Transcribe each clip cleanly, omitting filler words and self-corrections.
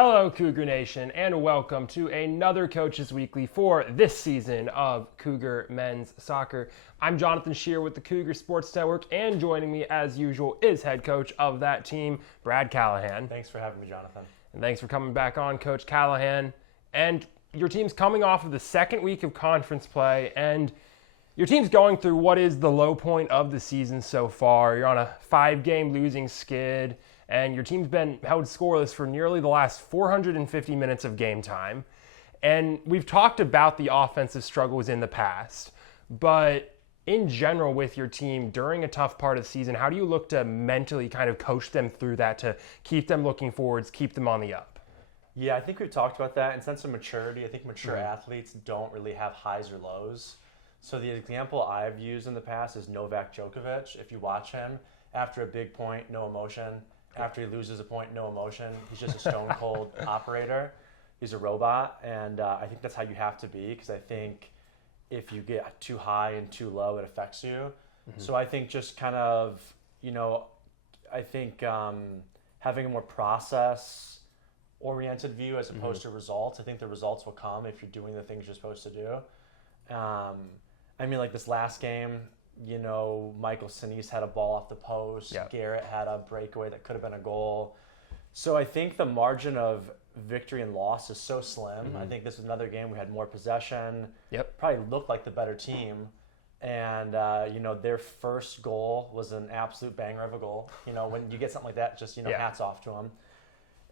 Hello, Cougar Nation, and welcome to another Coaches Weekly for this season of Cougar Men's Soccer. I'm Jonathan Scheer with the Cougar Sports Network, and joining me, as usual, is head coach of that team, Brad Callahan. Thanks for having me, Jonathan. And thanks for coming back on, Coach Callahan. And your team's coming off of the second week of conference play, and your team's going through what is the low point of the season so far. You're on a 5-game losing skid, and your team's been held scoreless for nearly the last 450 minutes of game time. And we've talked about the offensive struggles in the past, but in general with your team during a tough part of the season, how do you look to mentally kind of coach them through that to keep them looking forwards, keep them on the up? Yeah, I think we've talked about that. In sense of maturity, I think mature athletes don't really have highs or lows. So the example I've used in the past is Novak Djokovic. If you watch him, after a big point, no emotion. After he loses a point, no emotion. He's just a stone cold operator. He's a robot, and I think that's how you have to be, because I think if you get too high and too low, it affects you. So I think just kind of, I think having a more process-oriented view as opposed to results. I think the results will come if you're doing the things you're supposed to do. Like this last game, Michael Sinise had a ball off the post. Yep. Garrett had a breakaway that could have been a goal. So I think the margin of victory and loss is so slim. I think this is another game we had more possession. Yep. Probably looked like the better team. And, their first goal was an absolute banger of a goal. When you get something like that, just, hats off to them.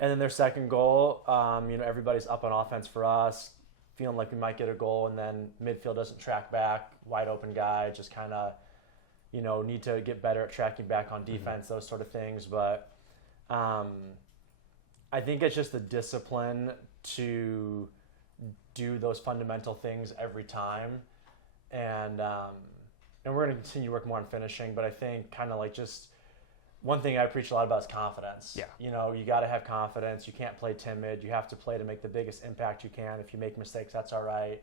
And then their second goal, everybody's up on offense for us, feeling like we might get a goal, and then midfield doesn't track back, wide open guy, just kind of, need to get better at tracking back on defense, those sort of things. But I think it's just the discipline to do those fundamental things every time. And we're going to continue to work more on finishing, but I think kind of like just one thing I preach a lot about is confidence. Yeah. You got to have confidence. You can't play timid. You have to play to make the biggest impact you can. If you make mistakes, that's all right.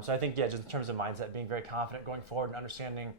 So I think, just in terms of mindset, being very confident going forward and understanding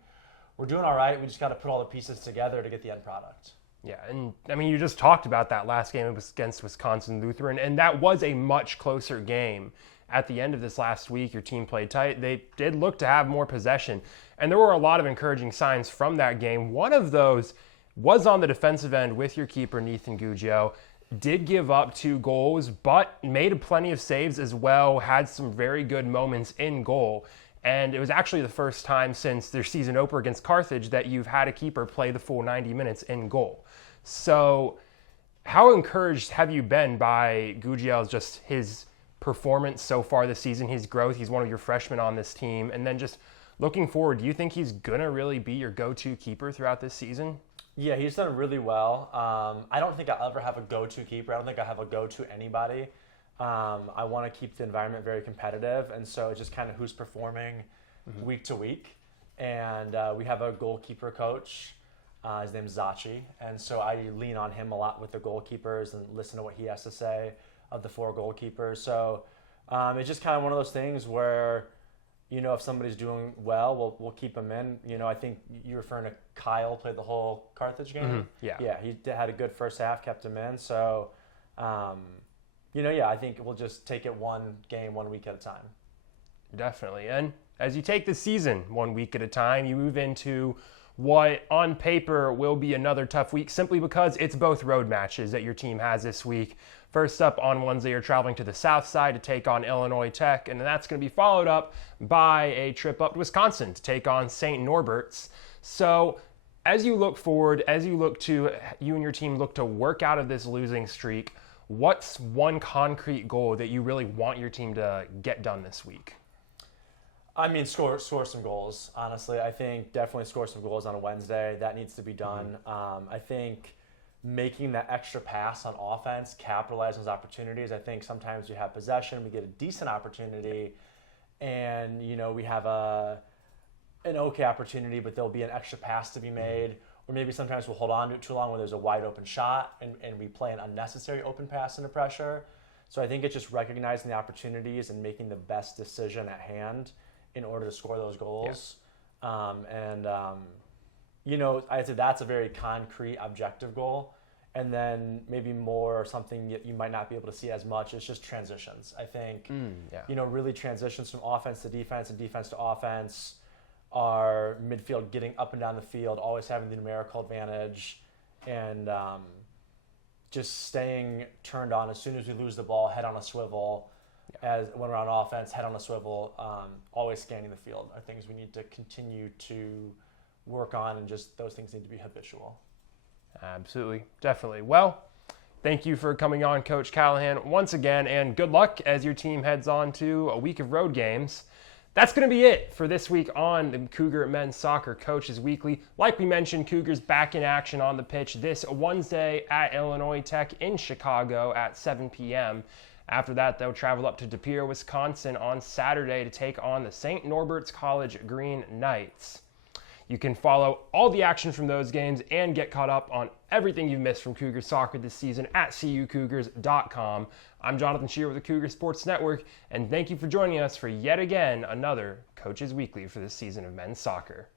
we're doing all right. We just got to put all the pieces together to get the end product. Yeah, and you just talked about that last game. It was against Wisconsin Lutheran, and that was a much closer game. At the end of this last week, your team played tight. They did look to have more possession, and there were a lot of encouraging signs from that game. One of those was on the defensive end with your keeper, Nathan Guggio. Did give up 2 goals, but made plenty of saves as well, had some very good moments in goal. And it was actually the first time since their season opener against Carthage that you've had a keeper play the full 90 minutes in goal. So how encouraged have you been by Guggio's just his performance so far this season, his growth? He's one of your freshmen on this team. And then just looking forward, do you think he's going to really be your go-to keeper throughout this season? Yeah, he's done really well. I don't think I'll ever have a go-to keeper. I don't think I have a go-to anybody. I want to keep the environment very competitive, and so it's just kind of who's performing week to week. And we have a goalkeeper coach. His name is Zachi, and so I lean on him a lot with the goalkeepers and listen to what he has to say of the 4 goalkeepers. So it's just kind of one of those things where, if somebody's doing well, we'll keep them in. I think you're referring to Kyle, played the whole Carthage game. Yeah, he had a good first half, kept him in. So, I think we'll just take it one game, 1 week at a time. Definitely. And as you take the season 1 week at a time, you move into what on paper will be another tough week, simply because it's both road matches that your team has this week. First up on Wednesday, you're traveling to the south side to take on Illinois Tech, and that's going to be followed up by a trip up to Wisconsin to take on St. Norbert's. So as you look forward, you and your team look to work out of this losing streak, what's one concrete goal that you really want your team to get done this week? Score some goals, honestly. I think definitely score some goals on a Wednesday. That needs to be done. I think making that extra pass on offense, capitalize on those opportunities. I think sometimes you have possession, we get a decent opportunity, and we have an okay opportunity, but there'll be an extra pass to be made. Or maybe sometimes we'll hold on to it too long when there's a wide open shot and we play an unnecessary open pass into pressure. So I think it's just recognizing the opportunities and making the best decision at hand in order to score those goals. Yeah. I'd say that's a very concrete objective goal. And then maybe more something that you might not be able to see as much is just transitions. I think, really transitions from offense to defense and defense to offense, our midfield getting up and down the field, always having the numerical advantage, and just staying turned on as soon as we lose the ball, head on a swivel. As when we're on offense, head on a swivel, always scanning the field are things we need to continue to work on, and just those things need to be habitual. Absolutely. Definitely. Well, thank you for coming on, Coach Callahan, once again, and good luck as your team heads on to a week of road games. That's going to be it for this week on the Cougar Men's Soccer Coaches Weekly. Like we mentioned, Cougars back in action on the pitch this Wednesday at Illinois Tech in Chicago at 7 p.m. After that, they'll travel up to De Pere, Wisconsin on Saturday to take on the St. Norbert's College Green Knights. You can follow all the action from those games and get caught up on everything you've missed from Cougar soccer this season at cucougars.com. I'm Jonathan Scheer with the Cougar Sports Network, and thank you for joining us for yet again another Coaches Weekly for this season of men's soccer.